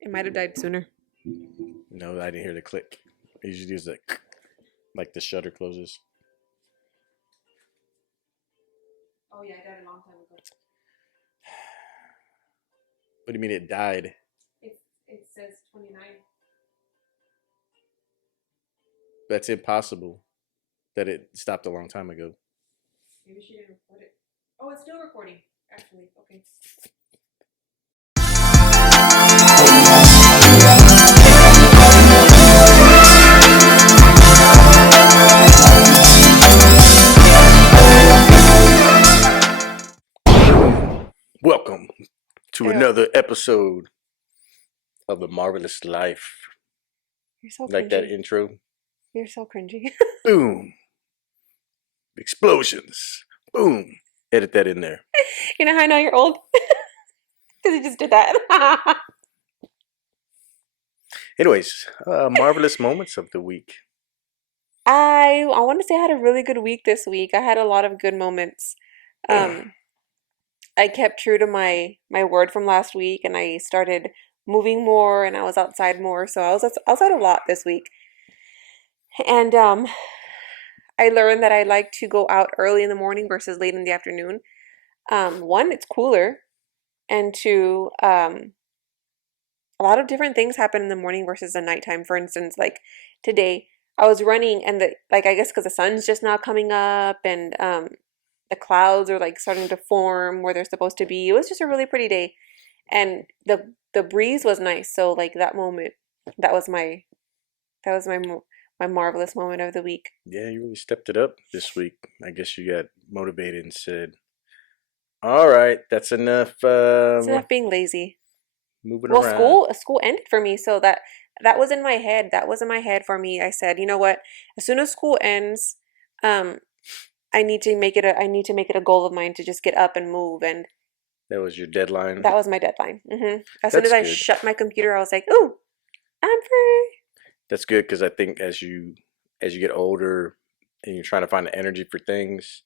It might have died sooner. No, I didn't hear the click. It usually is like the shutter closes. Oh yeah, it died a long time ago. What do you mean it died? It says 29. That's impossible. That it stopped a long time ago. Maybe she didn't record it. Oh, it's still recording. Actually, okay. Welcome to Ew. another episode of the Marvelous Life. You're so Like that cringy. intro? You're so cringy. Boom. Explosions. Boom. Edit that in there. You know how I know you're old? Because you just did that. Anyways, Marvelous Moments of the week. I want to say I had a really good week this week. I had a lot of good moments. I kept true to my word from last week, and I started moving more, and I was outside more. So I was outside a lot this week, and I learned that I like to go out early in the morning versus late in the afternoon. One, it's cooler, and two, a lot of different things happen in the morning versus the nighttime. For instance, like today, I was running, and I guess because the sun's just now coming up, and the clouds are like starting to form where they're supposed to be. It was just a really pretty day, and the breeze was nice. So like that moment, that was my marvelous moment of the week. Yeah, you really stepped it up this week. I guess you got motivated and said, all right, that's enough It's enough being lazy. moving Well, around. school ended for me, so that was in my head. That was in my head for me. I said, you know what? As soon as school ends, um, I need to make it a goal of mine to just get up and move, and That was your deadline. that was my deadline. As soon as That's I good. shut my computer, I was like, "Ooh, I'm free." That's good because I think as you get older and you're trying to find the energy for things,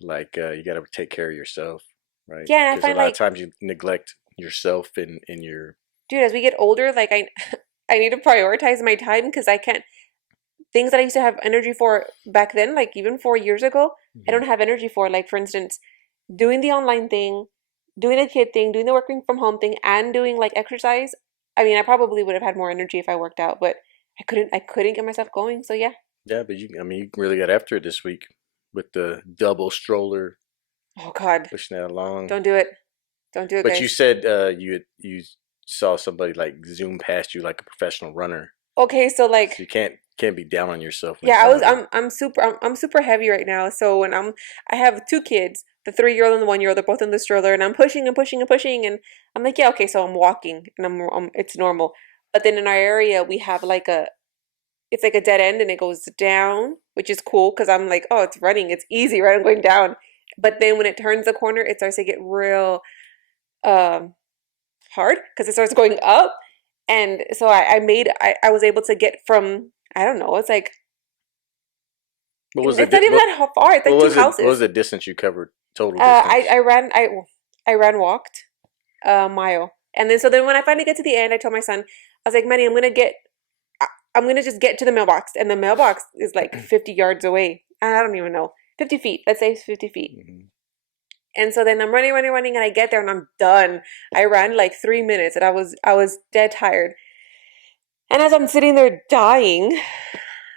like you got to take care of yourself, right? Yeah, and I Because a find lot of like, times you neglect yourself in your. dude, as we get older, like I need to prioritize my time because I can't things that I used to have energy for back then, like even 4 years ago, I Mhm. don't have energy for. Like for instance, doing the online thing, doing the kid thing, doing the working from home thing, and doing like exercise. I mean, I probably would have had more energy if I worked out, but I couldn't get myself going. So yeah. Yeah, but I mean, you really got after it this week with the double stroller Oh God, pushing that along. don't do it. Don't do it, But you guys. said you saw somebody like zoom past you like a professional runner, Okay, so so like you can't be down on yourself when yeah, somebody. I'm super heavy right now. So when I have two kids, the 3-year-old and the 1-year-old, they're both in the stroller, and I'm pushing and pushing and pushing, and I'm like, yeah, okay, so I'm walking, and it's normal. But then in our area, we have like it's like a dead end, and it goes down, which is cool because I'm like, oh, it's running, it's easy, right? I'm going down. But then when it turns the corner, it starts to get real um hard because it starts going up, and so I was able to get from I don't know, it's like What was it's not even that far. It's like two what was houses. the distance you covered? Total Uh, I distance. I ran I ran walked a mile, and then so then when I finally get to the end, I told my son, I was like, Manny, I'm gonna just get to the mailbox, and the mailbox is like 50 yards away. I don't even know, 50 feet. Let's say 50 feet. Mhm. And so then I'm running, running, running, and I get there, and I'm done. I ran like 3 minutes, and I was dead tired. And as I'm sitting there dying,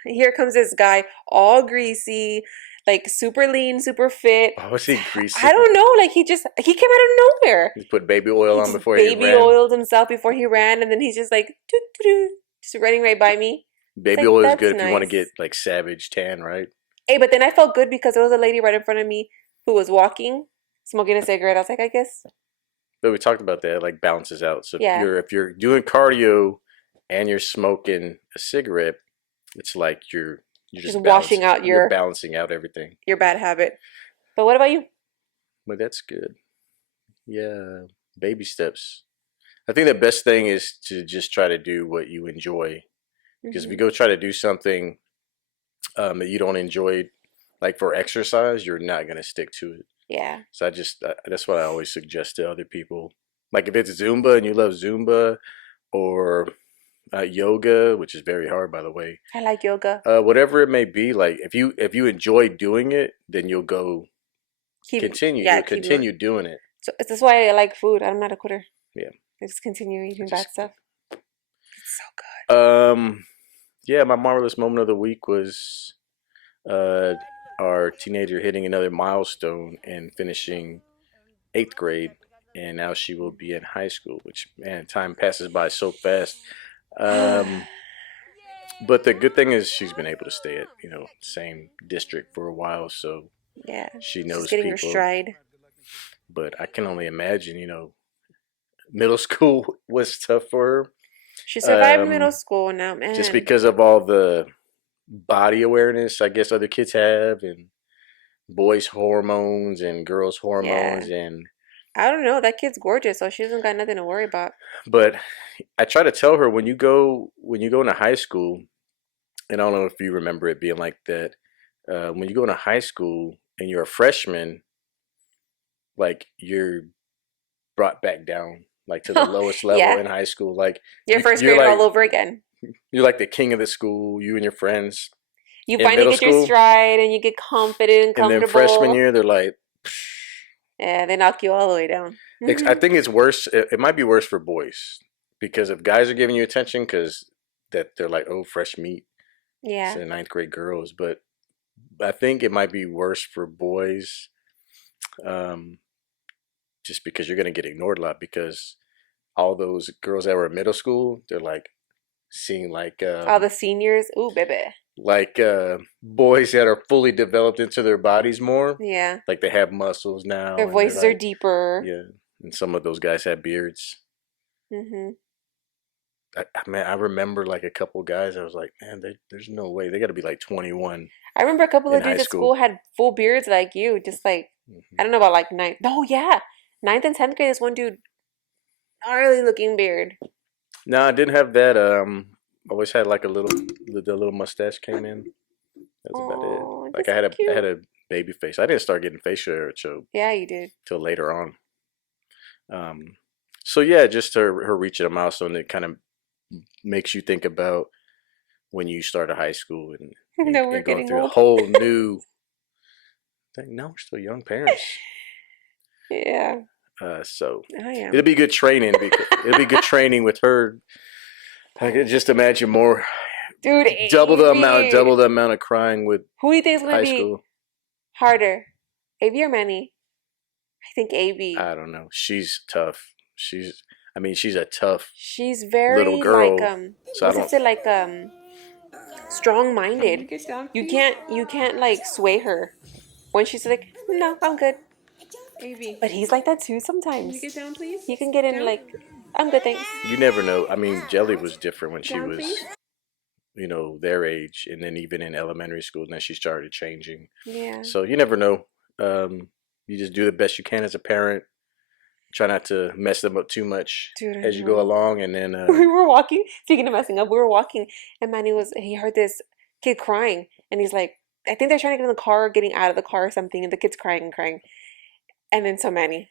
here comes this guy, all greasy, like super lean, super fit. Oh, was he I greasy? don't know, like he came out of nowhere. He put baby oil He on just before he baby ran. oiled himself before he ran, and then he's just like doo, doo, doo, just running right by me. It's Baby like oil is that's good if you want to get nice. like savage tan, right? Hey, but then I felt good because there was a lady right in front of me who was walking, smoking a cigarette. I was like, I guess, But we talked about that. It like balances out. So yeah, if you're doing cardio and you're smoking a cigarette, it's like you're just just washing out you're balancing out everything. your bad habit. But what about you? But that's good. Yeah, baby steps. I think the best thing is to just try to do what you enjoy. Because if you Hmm. go try to do something that you don't enjoy, like for exercise, you're not gonna stick to it. Yeah. So that's what I always suggest to other people. Like if it's Zumba and you love Zumba, or yoga, which is very hard, by the way. I like yoga. Whatever it may be, like if you enjoy doing it, then you'll go Keep continue. yeah, You'll keep going. continue doing it. So that's why I like food. I'm not a quitter. Yeah. I just continue I eating bad just stuff. It's so good. yeah, my marvelous moment of the week was uh our teenager hitting another milestone and finishing eighth grade, and now she will be in high school. Which, man, time passes by so fast. Um, but the good thing is she's been able to stay at same district for a while, so Yeah, she she's knows getting her people. stride. But I can only imagine, middle school was tough for She her. survived middle school now, Just man. because of all the body awareness I guess other kids have, and boys' hormones and girls' hormones, Yeah. and I don't know. That kid's gorgeous, so she doesn't got nothing to worry about. but I try to tell her when you go into high school, and I don't know if you remember it being like that. When you go into high school and you're a freshman, like you're brought back down like to the lowest level Yeah. in high school. Like Your first you're grade all like over again. you're like the king of the school. You and your friends You in finally middle get your school, stride and you get confident and and then freshman comfortable. year they're like. Yeah, they knock you all the way down. I think it's worse. It might be worse for boys because if guys are giving you attention, because that they're like, oh, fresh meat, Yeah. so ninth grade girls. But I think it might be worse for boys, um, just because you're gonna get ignored a lot because all those girls that were in middle school, they're like seeing All the seniors. Ooh, baby. like boys that are fully developed into their bodies more. Yeah. Like they have muscles now, Their and they're voices are like, deeper. yeah. And some of those guys have beards. Hmm. Man, I remember like a couple guys. I was like, man, there's no way they got to be like 21 I remember a couple in of high dudes at school. school had full beards like you, just like, I Hmm. don't know about like ninth. Oh, yeah. Ninth and 10th grade, this one dude, gnarly looking beard. No, I didn't have that. Always had like the little mustache came in. That's about it. Oh, Like that's so I cute. had a baby face. I didn't start getting facial hair till Yeah, you did. later on. Um, so yeah, just her reaching a milestone, it kind of makes you think about when you started high school and No, we're going getting through a old. whole new thing. No, we're still young parents. Yeah, So I it'll am. be good training because it'll be good training with her. I could just imagine more, Dude, double Avy. the amount of crying with Who do you think is going to high be school. harder? Avy or Manny? I think Avy. I don't know. She's tough. I mean, she's a tough She's little very like girl. So I what's it don't. say like strong-minded. You can't like sway her when she's like, "No, I'm good." But he's like that too sometimes. He can get in like, "I'm good, thanks." You never know. I mean, Jelly was different when she was, their age, and then even in elementary school, and then she started changing. Yeah. So you never know. You just do the best you can as a parent. Try not to mess them up too much Dude, I as you go know. along, and then We were walking, speaking of messing up, we were walking, and he heard this kid crying, and he's like, I think they're trying to get in the car, or getting out of the car or something, and the kid's crying and crying. And then so Manny,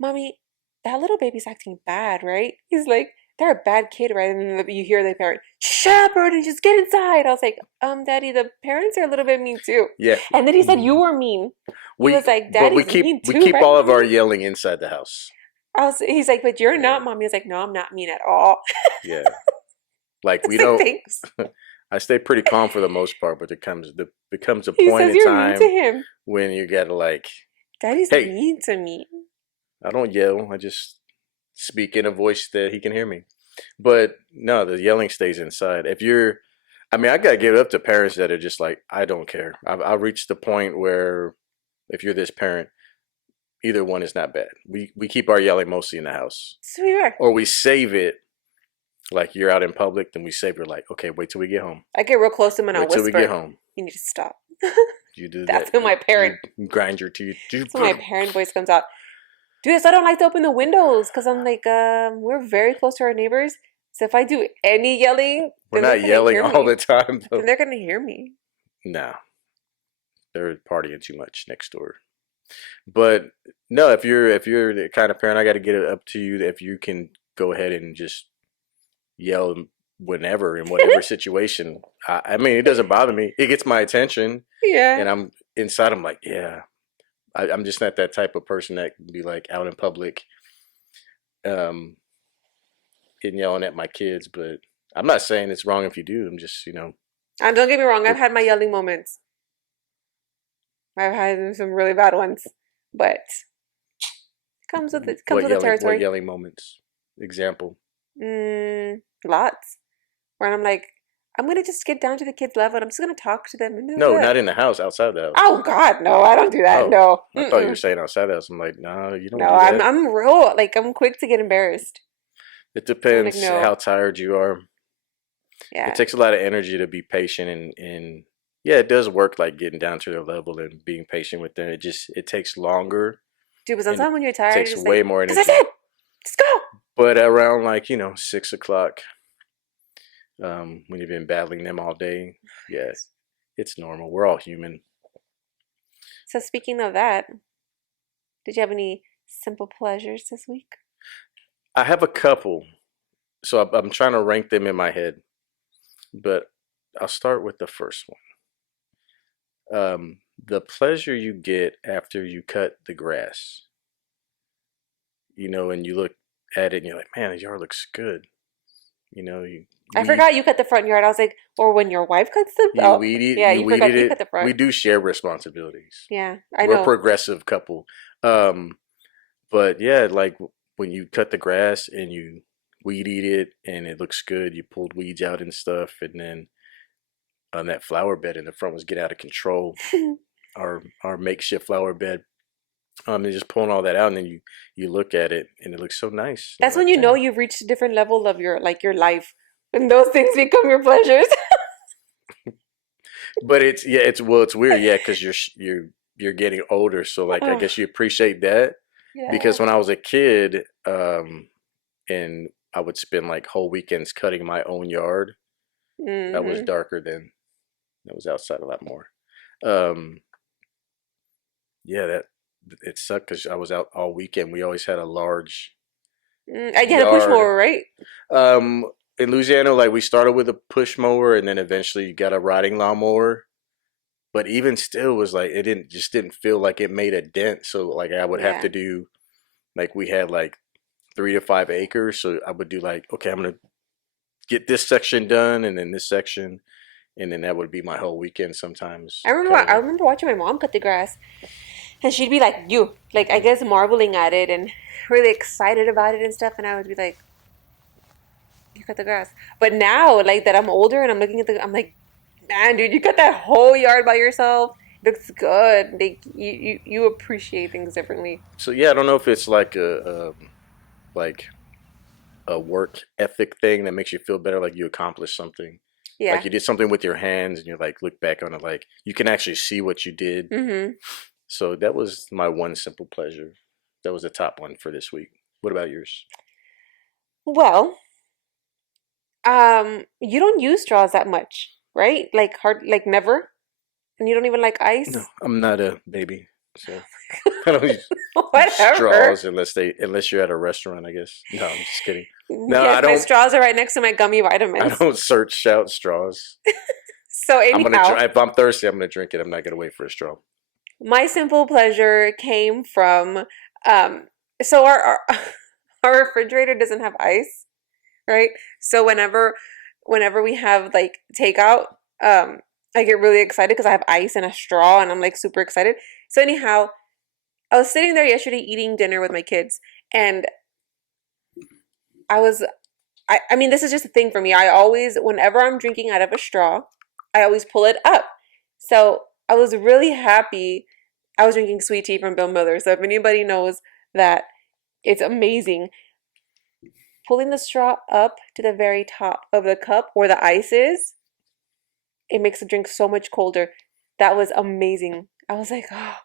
Mommy, that little baby's acting bad, right? He's like, they're a bad kid, right? And then you hear the parent, shut up, Brody, just get inside. I was like, Daddy, the parents are a little bit mean too. yeah, And then he said, you were mean. He was like, we Daddy's keep mean too, right, all of our Mommy? yelling inside the house. He's like, but you're Yeah, not, Mommy. I was like, no, I'm not mean at all. yeah. Like I we was like, don't. thanks. I stay pretty calm for the most part, but becomes a He point says in you're mean to time him. when you gotta like, Daddy's hey, mean to me. I don't yell. I just speak in a voice that he can hear me. But no, the yelling stays inside. I mean, I gotta give it up to parents that are just like, I don't care. I've reached the point where if you're this parent, either one is not bad. We keep our yelling mostly in the house, So we are. or we save it. Like you're out in public, then we save it. Like, okay, wait till we get home. I get real close to him and I'll Wait till we get whisper, home. you need to stop. You do That's that. when my parent, You grind your teeth. that's when my parent voice comes out. Dude, so I don't like to open the windows because I'm like, we're very close to our neighbors. So if I do any yelling, We're then they're not gonna yelling hear all me. the time though. Then they're gonna hear me. No, they're partying too much next door. But no, if you're the kind of parent, I got to get it up to you if you can go ahead and just yell whenever in whatever situation. I mean, it doesn't bother me. It gets my attention, Yeah. and I'm inside. I'm like, yeah. I'm just not that type of person that can be like out in public, um, and yelling at my kids. But I'm not saying it's wrong if you do. I'm just, And don't get me wrong, I've it, had my yelling moments. I've had some really bad ones, but comes what with the yelling? What territory. yelling moments? Example. Lots. Where I'm like, I'm gonna just get down to the kids' level and I'm just gonna talk to them and No, not in the house. Outside the house. oh God, no, I don't do that. Oh, No. I thought you were Mm-mm. saying outside the house. I'm like, no, you don't No, do that. I'm real like I'm quick to get embarrassed. It I'm like, depends how no. tired you are. It Yeah. takes a lot of energy to be patient, and yeah, it does work like getting down to their level and being patient with them. It takes longer Dude, but and it sometimes when you're tired, takes you're just way like, more as I said, energy. just go. But around like 6 o'clock, when you've been battling them all day, yeah, it's normal. We're all human. So speaking of that, did you have any simple pleasures this week? I have a couple, so I'm trying to rank them in my head, but I'll start with the first one. The pleasure you get after you cut the grass, and you look at it and you're like, man, the yard looks good. You I weed, forgot you cut the front yard. I was like, or when your wife cuts the you oh weed it, yeah, you you weeded forgot you it. cut the We front. do share responsibilities. Yeah, I We're a know. progressive couple. Um, but yeah, like when you cut the grass and you weed eat it and it looks good, you pulled weeds out and stuff, and then on that flower bed in the front was get out of control. Our makeshift flower bed. And just pulling all that out, and then you look at it, and it looks so nice. And That's you're when like, you know dang. you've reached a different level of your life. When those things become your pleasures. But it's weird, yeah, because you're getting older, so like I Oh, guess you appreciate that yeah. because when I was a kid, and I would spend like whole weekends cutting my own yard. That was Hmm. darker then. That was outside a lot more. Um, yeah, that it sucked because I was out all weekend. We always had a large I had a push yard. mower, right? Um, in Louisiana, like we started with a push mower and then eventually got a riding lawnmower. But even still, was like it didn't feel like it made a dent. So like I would have Yeah. to do like we had like 3 to 5 acres. So I would do like okay, I'm gonna get this section done and then this section, and then that would be my whole weekend sometimes I cutting it. remember watching my mom cut the grass, and she'd be like, "You," like I guess marveling at it and really excited about it and stuff, and I would be like, "You cut the grass." But now, like that, I'm older and I'm looking at I'm like, "Man, dude, you cut that whole yard by yourself. Looks good. Like you appreciate things differently." So yeah, I don't know if it's like like a work ethic thing that makes you feel better, like you accomplished something, like Yeah. you did something with your hands, and you like look back on it, like you can actually see what you did. Mm-hmm. So that was my one simple pleasure. That was the top one for this week. What about yours? Well, you don't use straws that much, right? Like hard, like never, and you don't even like No, ice. I'm not a baby, so I don't use Whatever. straws unless you're at a restaurant, I guess. No, I'm just kidding. No, Yes, my straws are right next to my gummy I vitamins. don't search out straws. So anyhow, If I'm thirsty, I'm gonna drink it. I'm not gonna wait for a straw. my simple pleasure came from um so our refrigerator doesn't have ice, right? So whenever we have like takeout, I get really excited because I have ice and a straw and I'm like super excited. So anyhow, I was sitting there yesterday eating dinner with my kids and I was I mean this is just a thing for me. I always whenever I'm drinking out of a straw, I always pull it up. So I was really happy. I was drinking sweet tea from Bill Miller. So if anybody knows that, it's amazing. Pulling the straw up to the very top of the cup where the ice is, it makes the drink so much colder. That was amazing. I was like, oh,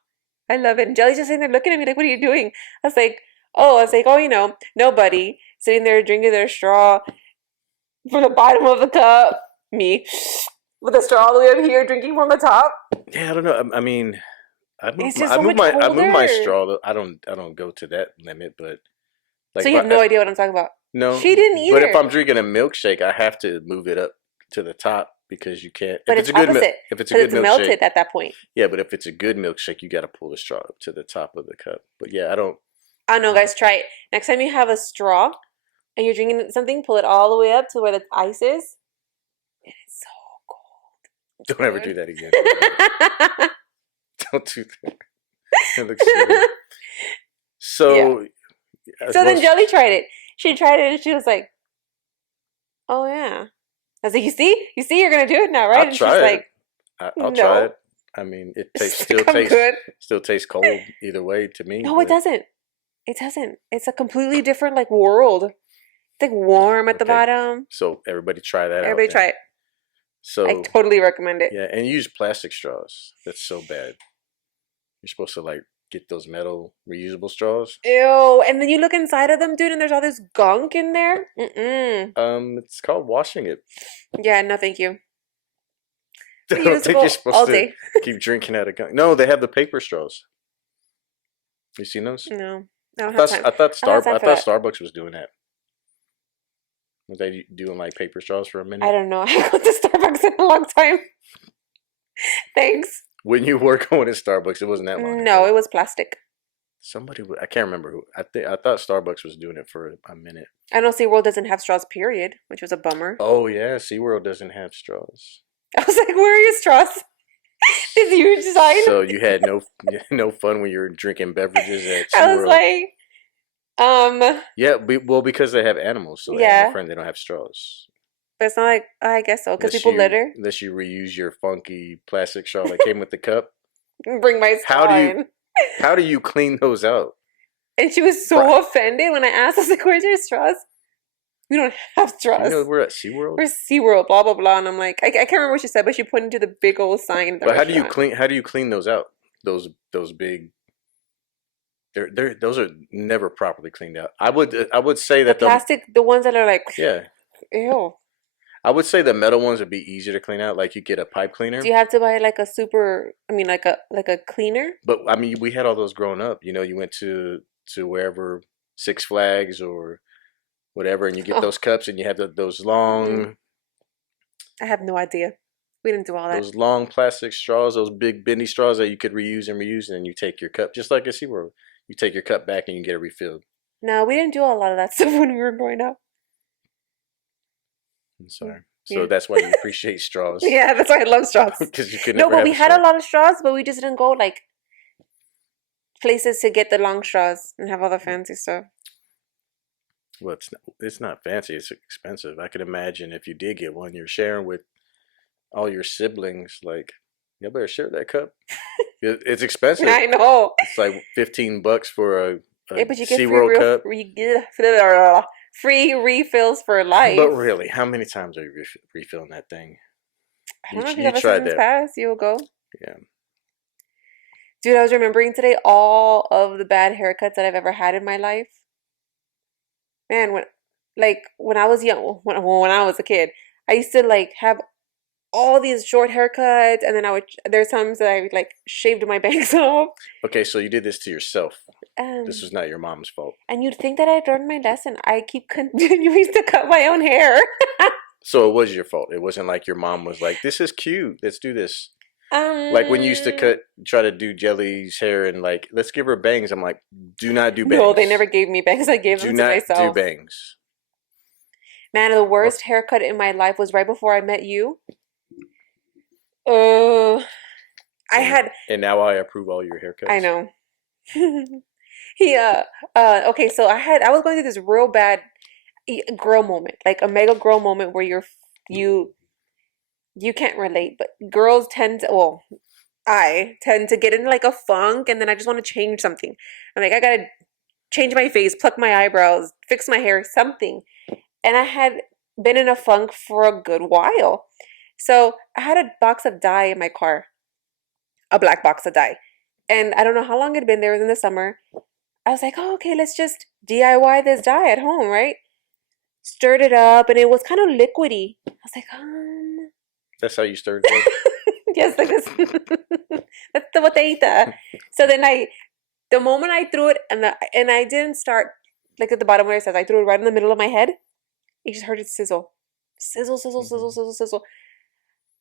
I love it. And Jelly's just sitting there looking at me like, what are you doing? I was like, oh, nobody sitting there drinking their straw from the bottom of the cup. Me with the straw all the way up here drinking from the top. Yeah, I don't know. I mean, It's just so much I move my colder. straw. I don't go to that limit, but like So if you have no idea what I'm talking about. No, She didn't but if either. I'm drinking a milkshake, I have to move it up to the top because you can't. But If it's it's a good opposite if it's a because good it's milkshake, melted at that point. yeah. But if it's a good milkshake, you got to pull the straw up to the top of the cup. But yeah, I don't. I don't know, guys. Try it next time you have a straw and you're drinking something. Pull it all the way up to where the ice is. It's so cold. It's Don't ever do good. that again. Don't do that. It looks silly. Yeah. So, So then Jelly tried it. She tried it and she was like, "Oh yeah." I was like, you see, you're gonna do it now, right?" I'll And she's try it. like, I'll try "No." it. I mean, it tastes She's like, "I'm good." still tastes cold either way to me. No, it But doesn't. It doesn't. It's a completely different like world. It's like warm at the okay, bottom. so everybody try that out Everybody try then. it. I So totally recommend it. yeah, and use plastic straws. That's so bad. You're supposed to like get those metal reusable straws. Ew. And then you look inside of them, dude, and there's all this gunk in there. Mm-mm. It's called washing it. Yeah, no, thank you. I don't think you're Reusable supposed all to day. keep drinking out of gun. No, they have the paper straws. You seen those? No, I don't have time. I thought I don't have time I for thought that. Starbucks was doing that. Was they doing like paper straws for a I minute? don't know. I haven't gone to Starbucks in a long time. Thanks. When you were going to Starbucks, it wasn't that long No, ago. it was plastic. I can't remember who. I thought Starbucks was doing it for a minute. I know SeaWorld doesn't have straws, period, which was a bummer. Oh yeah, SeaWorld doesn't have straws. I was like, where are your straws? This huge sign. So you had no fun when you were drinking beverages at I was SeaWorld. like, Yeah, well, because they have animals, so yeah. animal friendly, they don't have straws. But it's not like, I guess so, because Unless people litter. unless you reuse your funky plastic straw that came with the cup. Bring my straw in. How do you clean those out? And she was so offended when I asked. I was like, where's your straws? We don't have straws. You know we're at SeaWorld? We're SeaWorld, blah, blah, blah. And I'm like, I can't remember what she said, but she pointed to the big old sign at the But restaurant. how do you clean those out? Those big those are never properly cleaned out. I would say The that plastic, the ones that are like, yeah. ew. I would say the metal ones would be easier to clean out. Like you get a pipe cleaner. Do you have to buy like a super, I mean, like a cleaner? But I mean, we had all those growing up. You know, you went to wherever, Six Flags or whatever, and you get Oh, those cups, and you have those long, I have no idea. We didn't do all that. those long plastic straws, those big bendy straws that you could reuse and reuse, and then you take your cup, just like at SeaWorld. You take your cup back and you get it refilled. No, we didn't do a lot of that stuff when we were growing up. I'm sorry. Yeah. So that's why you appreciate straws. Yeah, that's why I love straws. Because you could No, never but have we a had straw. a lot of straws, but we just didn't go like places to get the long straws and have all the fancy stuff. Well, it's not fancy. It's expensive. I could imagine if you did get one, you're sharing with all your siblings. Like, you better share that cup. It's expensive. I know. It's like $15 for a Yeah, but you get SeaWorld cup. free refills for life. But really, how many times are you refilling that thing? I don't know if you You have a tried season's that. pass, you'll go. Yeah. Dude, I was remembering today all of the bad haircuts that I've ever had in my life. Man, when I was young, when I was a kid, I used to like have all these short haircuts, and then there's times that I like shaved my bangs off. Okay, so you did this to yourself. This Um, was not your mom's fault. and you'd think that I'd learned my lesson. I keep continuing to cut my own hair. So it was your fault. It wasn't like your mom was like, "This is cute. Let's do this." Like when you used to try to do Jelly's hair and like, let's give her bangs. I'm like, do not do bangs. No, they never gave me bangs. I gave Do them to not myself. do bangs. Man, the worst haircut in my life was right before I met you. I had. And now I approve all your haircuts. I know. Okay, so I was going through this real bad girl moment, like a mega girl moment where you can't relate, but girls tend to, well, I tend to get into like a funk, and then I just want to change something. I'm like, I gotta change my face, pluck my eyebrows, fix my hair, something. And I had been in a funk for a good while. So I had a box of dye in my car, a black box of dye. And I don't know how long it had been there. It was in the summer. I was like, oh, okay, let's just DIY this dye at home, right? Stirred it up, and it was kind of liquidy. I was like, That's how you stirred it. yes, like this. That's the botellita. So then the moment I threw it, and I didn't start like at the bottom where it says I threw it right in the middle of my head. You just heard it sizzle. Sizzle, sizzle, sizzle, Hmm. sizzle, sizzle.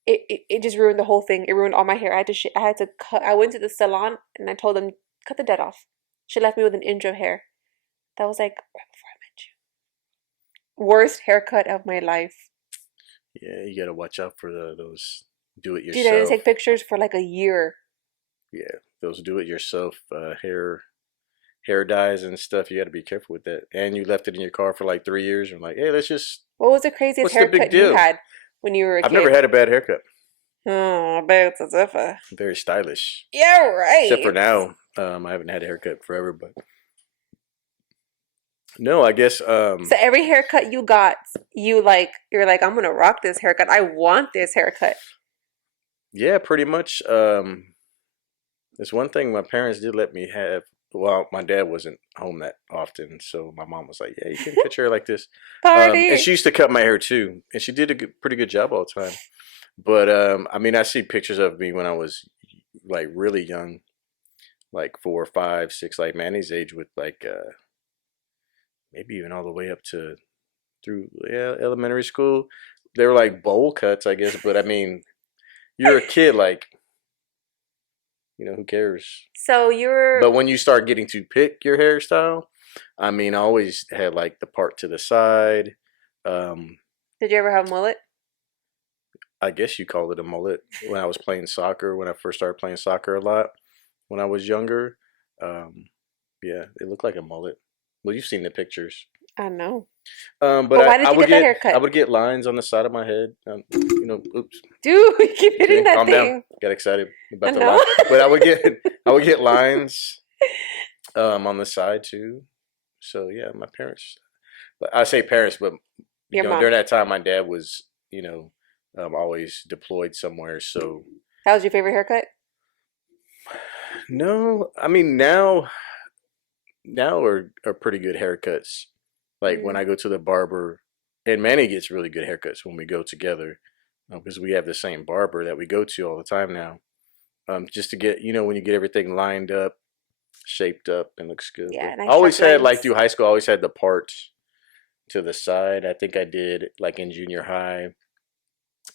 It just ruined the whole thing. It ruined all my hair. I had to cut. I went to the salon and I told them cut the dead off. She left me with an inch of hair. That was like right before I met you. Worst haircut of my life. Yeah, you gotta watch out for those do it Dude, I didn't yourself. take pictures for like a year. Yeah, those do it yourself hair dyes and stuff. You got to be careful with that. And you left it in your car for like 3 years. I'm like, hey, let's just. What was the craziest What's the big haircut you deal? had when you were a I've never kid? had a bad haircut. Oh, I bet it's a zipper. Very stylish. Yeah, Except for right. now, I haven't had a haircut forever. But no, I guess. So every haircut you got, you're like, I'm gonna rock this haircut. I want this haircut. Yeah, pretty much. There's one thing my parents did let me have. Well, my dad wasn't home that often, so my mom was like, "Yeah, you can cut your hair like this." And Party. she used to cut my hair too, and she did a pretty good job all the time. But I mean, I see pictures of me when I was like really young, like 4, 5, 6, like Manny's age, with like maybe even all the way up to through elementary school. They were like bowl cuts, I guess. But I mean, you're a kid, like who cares? So you're But when you start getting to pick your hairstyle, I mean, I always had like the part to the side. Um, Did you ever have a mullet? I guess you call it a mullet. When I was playing soccer, when I first started playing soccer a lot, when I was younger, um, yeah, it looked like a mullet. Well, you've seen the pictures. I don't know. But But why I did you would get that get I haircut? would get lines on the side of my head. Oops. Dude, you keep hitting Okay, that calm down. thing. Got excited I about the know. line, but I would get lines on the side too. So yeah, my parents. But I say parents, but Your mom. during that time, my dad was always deployed somewhere. So That was your favorite haircut? no, I mean now are pretty good haircuts. Like when Mm. I go to the barber, and Manny gets really good haircuts when we go together, because we have the same barber that we go to all the time now. Just to get when you get everything lined up, shaped up, and looks good. But Yeah, I nice sharp always had like lines. through high school, I always had the part to the side. I think I did like in junior high,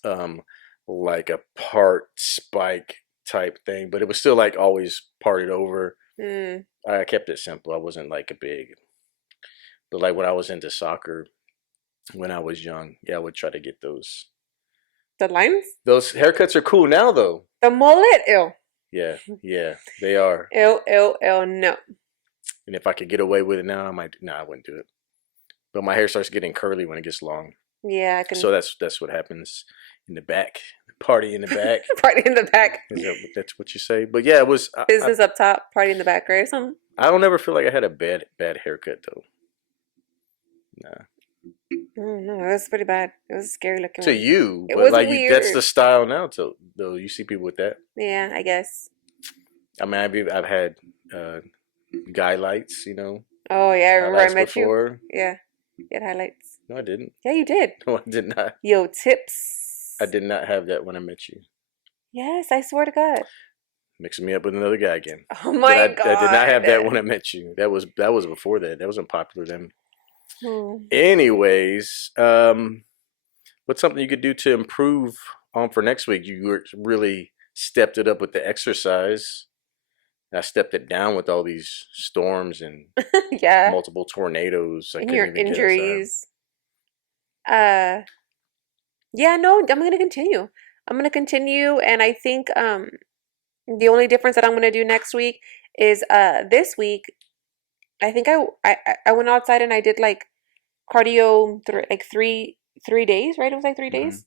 um, like a part spike type thing, but it was still like always parted over. Mm. I kept it simple. I wasn't like a big, but like when I was into soccer when I was young, yeah, I would try to get those. The lines? Those haircuts are cool now though. The mullet? Ew. Yeah, yeah, they are. Ew, ew, ew, no. And if I could get away with it now, I might. No, I wouldn't do it. But my hair starts getting curly when it gets long. Yeah, I can So that's what happens in the back. Party in the back. party in the back. That's what you say? But yeah, it was. Business up top, party in the back, right? Or something. I don't ever feel like I had a bad haircut though. Nah. Oh no, it was pretty bad. It was a scary looking To one. you, It but was like that's weird. the style now. So though you see people with that. Yeah, I guess. I mean, I've had guy lights. Oh yeah, I remember I Highlights met you. before. Yeah, you had highlights. No, I didn't. Yeah, you did. No, I did not. Yo, tips. I did not have that when I met you. Yes, I swear to God. Mixing me up with another guy again. Oh But my I did not have that God. when I met you. That was before that. That wasn't popular then. Hmm. Anyways, what's something you could do to improve on for next week? Really stepped it up with the exercise. I stepped it down with all these storms and Yeah, multiple tornadoes. I and couldn't your even get outside. injuries. Uh, yeah, no, I'm gonna continue. I'm gonna continue, and I think the only difference that I'm gonna do next week is this week I think I went outside and I did like cardio like three days, right? It was like three Hmm. days,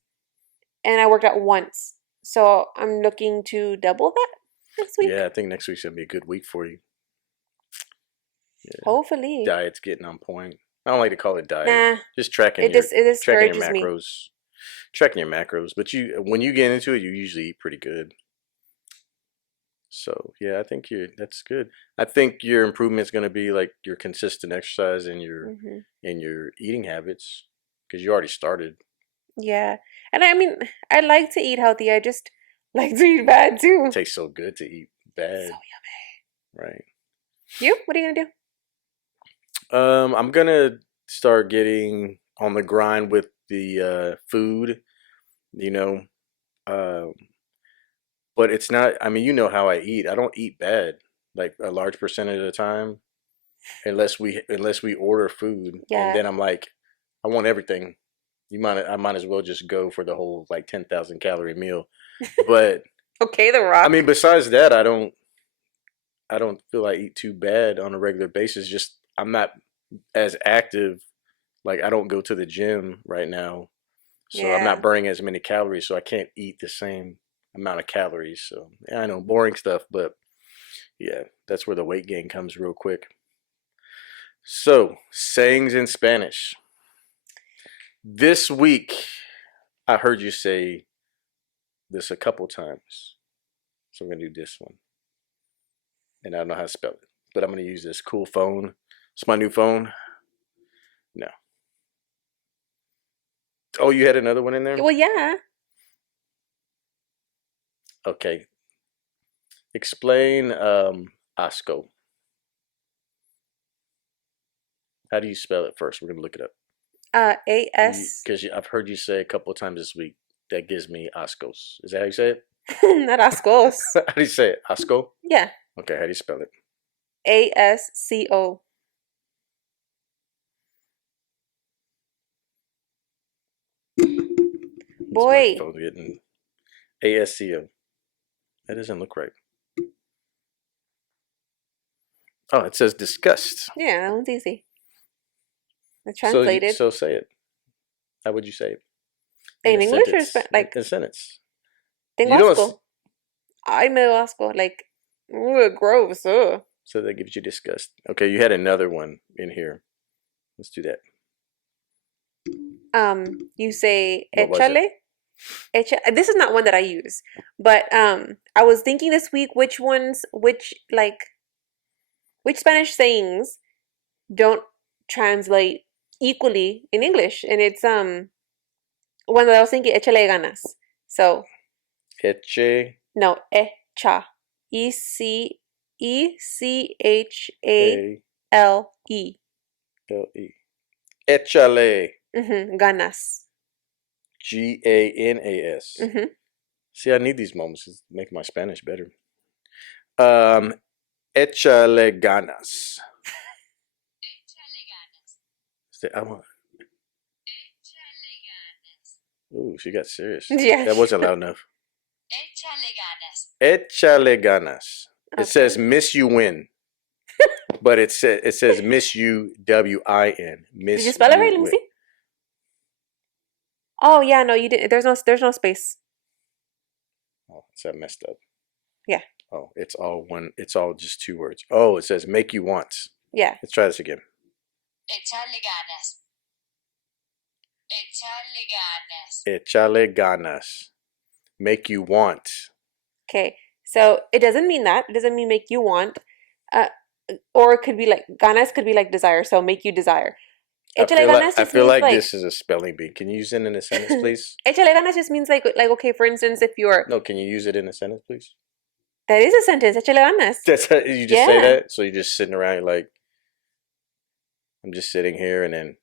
and I worked out once. So I'm looking to double that next week, Yeah, I think next week's gonna be a good week for you. Yeah, hopefully. diet's getting on point. I don't like to call it diet. Nah, Just it tracking your discourages me. macros, tracking your macros. But when you get into it, you usually eat pretty good. So yeah, I think that's good. I think your improvement's gonna be like your consistent exercise and your Hmm. and your eating habits because you already started. Yeah, and I mean, I like to eat healthy. I just like to eat bad It too. tastes so good to eat So bad, yummy. right? You? What are you gonna do? I'm gonna start getting on the grind with the food, you know. Um, but it's not. I mean, you know how I eat. I don't eat bad, like a large percentage of the time, unless we order food, and Yeah. then I'm like, I want everything. I might as well just go for the whole like 10,000 calorie meal. But Okay, The I Rock. mean, besides that, I don't feel I eat too bad on a regular basis. Just I'm not as active. Like I don't go to the gym right now, so I'm not Yeah. burning as many calories. So I can't eat the same amount of calories. So yeah, I know boring stuff, but yeah, that's where the weight gain comes real quick. So sayings in Spanish. This week, I heard you say this a couple times, so we're gonna do this one, and I don't know how to spell it, but I'm gonna use this cool phone. It's my new phone. No. Oh, you had another one in there? Well, yeah. Okay. Explain Asco. How do you spell it first? We're gonna look it up. A-S. Because I've heard you say a couple of times this week that gives me Ascos. Is that how you say it? Not Ascos. How do you say it? Asco? Yeah. Okay, how do you spell it? A-S-C-O. It's my Boy. phone getting ASCO. That doesn't look right. Oh, it says disgust. Yeah, that one's easy. It's So translated. so say it. How would you say it in In a English or sentence? like, In a sentence. tengo You know it's asco. Ay, me dio asco. Like, gross. Ugh. so that gives you disgust. Okay, you had another one in here. Let's do that. You say What was it? echarle. This is not one that I use, but I was thinking this week which Spanish sayings don't translate equally in English, and it's one that I was thinking échale ganas. So Eche no, echa, ECHALE. A L E. Échale. Ganas. GANAS. Mm-hmm. See, I need these moments to make my Spanish better. Um, Échale ganas. Say, I want. Ooh, she got serious. Yeah. That wasn't loud enough. Échale ganas. It Okay. says miss you win, but it says miss you WIN. Miss Did you spell it right? you Let me win. see. Oh yeah, no, you didn't. There's no space. Oh, it's that messed up. Yeah. Oh, it's all one. It's all just two words. Oh, it says make you want. Yeah. Let's try this again. Echarle ganas. Echarle ganas. Échale ganas. Make you want. Okay. So it doesn't mean that. It doesn't mean make you want. Uh, or it could be like ganas could be like desire. So make you desire. Échale ganas I just feel means like this is a spelling bee. Can you use it in a sentence, please? échale ganas just means like okay, for instance, if you're No, can you use it in a sentence, please? that is a sentence. Échale ganas. That's how you just say Yeah. that. So you're just sitting around, you're like, I'm just sitting here, and then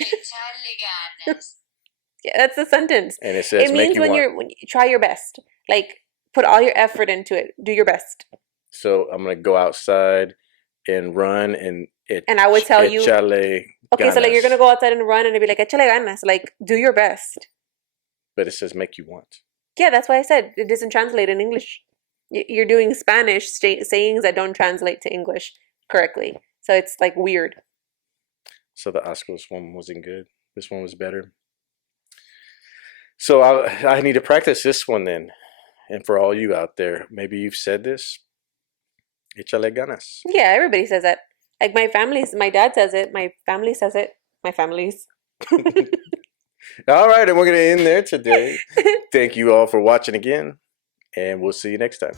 Echarle ganas. Yeah, that's a sentence. and it says It make means you want. when you try your best. Like put all your effort into it. Do your best. So I'm gonna go outside and run, and And I would tell you, échale okay, so like you're ganas. gonna go outside and run and it'd be like échale ganas. Like do your best. But it says make you want. Yeah, that's why I said it doesn't translate in English. You're doing Spanish sayings that don't translate to English correctly. So it's like weird. So the Oscars one wasn't good. This one was better. So I need to practice this one then. And for all you out there, maybe you've said this. Échale ganas. Yeah, everybody says that. Like my dad says it, my family says it, my families. All right, and we're going to end there today. Thank you all for watching again, and we'll see you next time.